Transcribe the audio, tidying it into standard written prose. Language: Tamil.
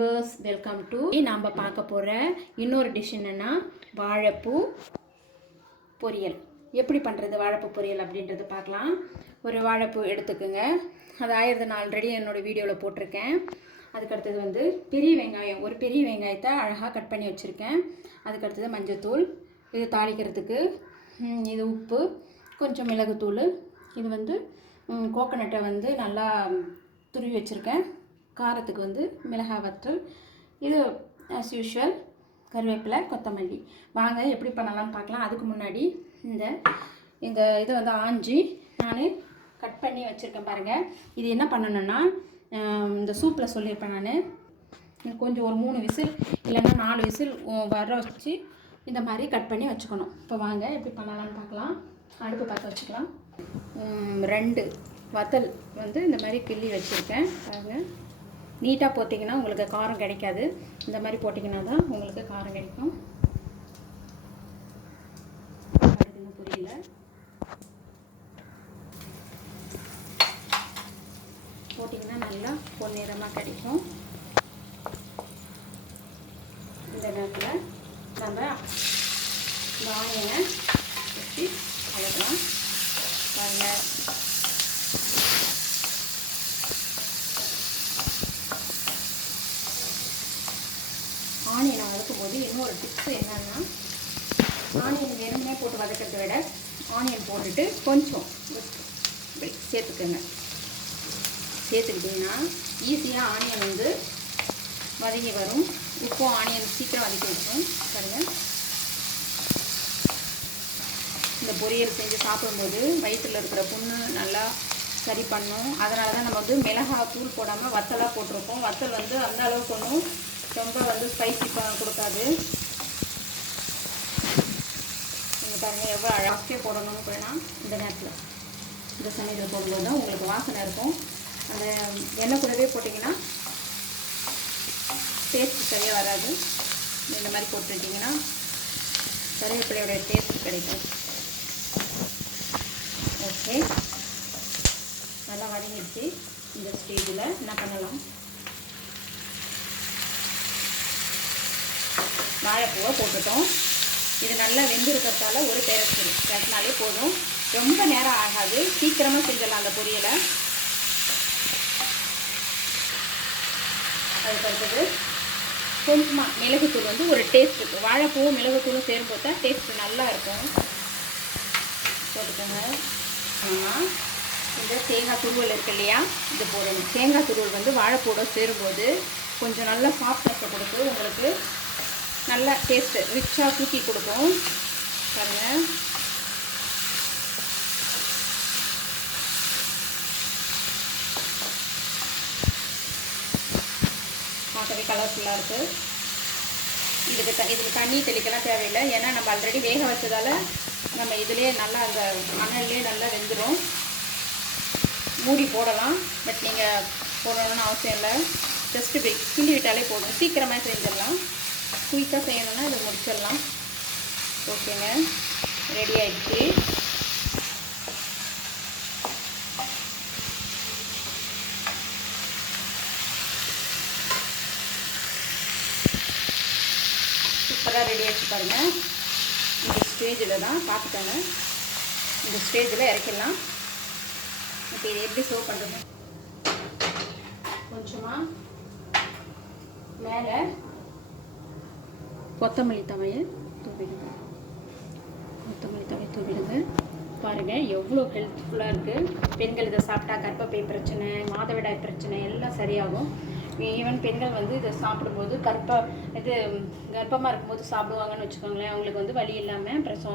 வெல்கம் டு நாம் பார்க்க போகிற இன்னொரு டிஷ் என்னென்னா வாழைப்பூ பொரியல். எப்படி பண்ணுறது வாழைப்பூ பொரியல் அப்படின்றது பார்க்கலாம். ஒரு வாழைப்பூ எடுத்துக்கோங்க. அது ஆயிரத்து நான் ஆல்ரெடி என்னோடய வீடியோவில் போட்டிருக்கேன். அதுக்கடுத்தது வந்து பெரிய வெங்காயம், ஒரு பெரிய வெங்காயத்தை அழகாக கட் பண்ணி வச்சுருக்கேன். அதுக்கடுத்தது மஞ்சள்தூள், இது தாளிக்கிறதுக்கு, இது உப்பு, கொஞ்சம் மிளகுத்தூள், இது வந்து கோகனட்டை வந்து நல்லா துருவி வச்சுருக்கேன். காரத்துக்கு வந்து மிளகாய் வத்தல், இது ஆஸ் யூஷுவல் கருவேப்பிலை, கொத்தமல்லி. வாங்க எப்படி பண்ணலாம்னு பார்க்கலாம். அதுக்கு முன்னாடி இதை வந்து ஆஞ்சி நான் கட் பண்ணி வச்சுருக்கேன் பாருங்கள். இது என்ன பண்ணணுன்னா, இந்த சூப்பில் சொல்லியிருப்பேன் நான், கொஞ்சம் ஒரு 3 விசில் இல்லைன்னா 4 விசில் வர வச்சு இந்த மாதிரி கட் பண்ணி வச்சுக்கணும். இப்போ வாங்க எப்படி பண்ணலாம்னு பார்க்கலாம். அடுப்பு பார்த்து வச்சுக்கலாம். 2 வத்தல் வந்து இந்த மாதிரி கிள்ளி வச்சுருக்கேன் பாருங்கள். நீட்டாக போட்டிங்கன்னா உங்களுக்கு காரம் கிடைக்காது. இந்த மாதிரி போட்டிங்கன்னா தான் உங்களுக்கு காரம் கிடைக்கும். அடுத்து புரியல. போட்டிங்கன்னா நல்லா பொன்னிறமாக கிடைக்கும். இந்த நேரத்தில் நம்ம இந்த ஆனியனை வச்சு வளர்க்கலாம் பாருங்கள். ஆனியனை வதக்கும் போது இன்னொரு டிப்ஸ் என்னன்னா, ஆனியன் வெறுமனே போட்டு வதக்கிறத விட ஆனியன் போட்டுட்டு கொஞ்சம் சேர்த்துக்கிட்டிங்கன்னா ஈஸியாக ஆனியன் வந்து வதங்கி வரும். உப்பும் ஆனியன் சீக்கிரம் வதக்கி வச்சிடும் பாருங்கள். இந்த பொரியல் செஞ்சு சாப்பிடும்போது வயிற்றில் இருக்கிற புண்ணு நல்லா சரி பண்ணும். அதனால தான் நம்ம வந்து மிளகாய் தூள் போடாமல் வத்தலாக போட்டிருக்கோம். வத்தல் வந்து அந்த அளவுக்கு ஒன்றும் ரொம்ப வந்து ஸ்பைசி கொடுக்காது. நீங்கள் பாருங்கள் எவ்வளோ அழகாக போடணும்னு போயினா இந்த நேரத்தில் இந்த சமயத்தில் போடும்போது தான் உங்களுக்கு வாசனை இருக்கும். அந்த எண்ணெய் கூடவே போட்டிங்கன்னா டேஸ்ட் சரியாக வராது. இந்த மாதிரி போட்டுட்டிங்கன்னா கருவேப்பிலையோட டேஸ்ட் கிடைக்கும். ஓகே, நல்லா வதங்கிடுச்சு. இந்த ஸ்டேஜில் என்ன பண்ணலாம், வாழைப்பூவை போட்டுட்டோம். இது நல்லா வெந்திருக்கிறதால ஒரு பேரட்னாலே போதும். ரொம்ப நேரம் ஆகாது, சீக்கிரமாக செஞ்சிடலாம் அந்த பொரியலை. அதுக்கடுத்தது கொஞ்சமாக மிளகுத்தூள் வந்து ஒரு டேஸ்ட் இருக்குது. வாழைப்பூவும் மிளகுத்தூளும் சேரும்போது தான் டேஸ்ட்டு நல்லா இருக்கும். போட்டுக்கோங்க. இந்த தேங்காய் துருவல் இருக்கு இல்லையா, இது போடணும். தேங்காய் துருவல் வந்து வாழைப்பூட சேரும்போது கொஞ்சம் நல்லா சாஃப்ட்னஸை கொடுத்து உங்களுக்கு நல்லா டேஸ்ட்டு ரிச்சாக தூக்கி கொடுக்கும் பாருங்கள். பார்க்கவே கலர்ஃபுல்லாக இருக்குது. இதுக்கு தண்ணி தெளிக்கலாம் தேவையில்லை. ஏன்னா நம்ம ஆல்ரெடி வேக வச்சதால் நம்ம இதிலே நல்லா அந்த மணல்லே நல்லா வெந்துடும். மூடி போடலாம், பட் நீங்கள் போடணும்னு அவசியம் இல்லை. ஜஸ்ட்டு கிண்டி விட்டாலே போதும். சீக்கிரமாக செஞ்சிடலாம். குயிக்காக செய்யணும்னா இதை முடிச்சிடலாம். ஓகேங்க, ரெடி ஆகிடுச்சு. சூப்பராக ரெடி ஆகிடுச்சு பாருங்கள். இந்த ஸ்டேஜில் தான் பார்த்துக்கோங்க. இந்த ஸ்டேஜில் இறக்கிடலாம். இப்போ இதை எப்படி சர்வ் பண்ணுறது, கொஞ்சமாக மேலே கொத்தமல்லி தழையை தூவிடுங்க. பாருங்கள் எவ்வளோ ஹெல்ப்ஃபுல்லாக இருக்குது. பெண்கள் இதை சாப்பிட்டா கர்ப்பப்பை பிரச்சனை, மாதவிடாய் பிரச்சனை எல்லாம் சரியாகும். ஈவன் பெண்கள் வந்து இதை சாப்பிடும்போது கர்ப்பமாக இருக்கும்போது சாப்பிடுவாங்கன்னு வச்சுக்கோங்களேன். அவங்களுக்கு வந்து வலி இல்லாமல் பிரசவம்